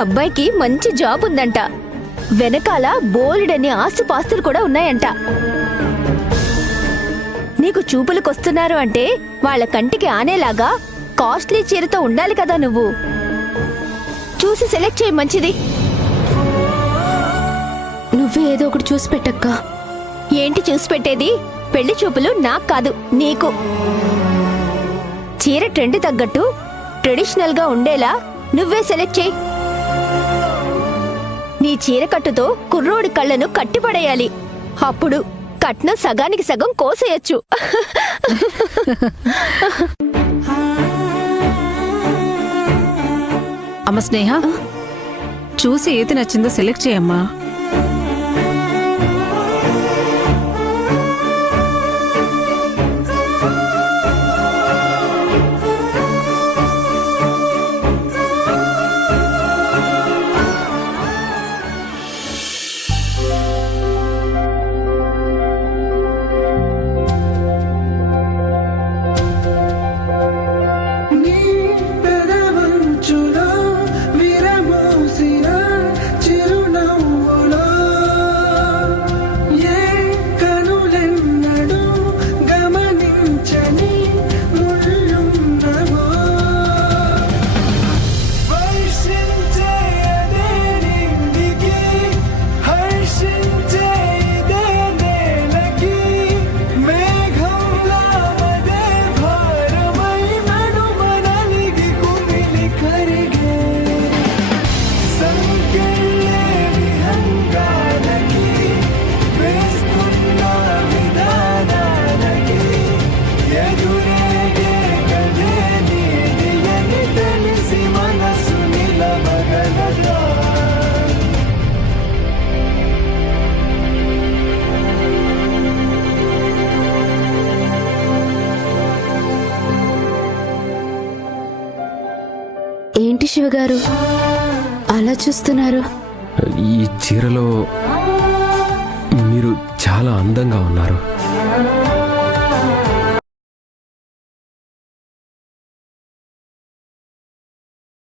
అబ్బాయికి మంచి జాబ్ ఉందంట, వెనకాల బోలెడని ఆస్తుపాస్తులు కూడా ఉన్నాయంట. నీకు చూపులకొస్తున్నారు అంటే వాళ్ళ కంటికి ఆనేలాగా కాస్ట్లీ చీరతో ఉండాలి కదా నువ్వు. చూసి సెలెక్ట్ చేయి మంచిది. నువ్వే ఏదో ఒకటి చూసి పెట్టక్క. ఏంటి చూసి పెట్టేది? పెళ్లి చూపులు నాకు కాదు, నీకు. చీర ట్రెండ్ తగ్గట్టు ట్రెడిషనల్ గా ఉండేలా నువ్వే సెలెక్ట్ చేయి. నీ చీర కట్టుతో కుర్రోడి కళ్ళను కట్టిపడేయాలి. అప్పుడు కట్నం సగానికి సగం కోసేయచ్చు. అమ్మ స్నేహ, చూసి ఏది నచ్చిందో సెలెక్ట్ చేయమ్మా. ఏంటి శివగారు అలా చూస్తున్నారు? ఈ చీరలో మీరు చాలా అందంగా ఉన్నారు.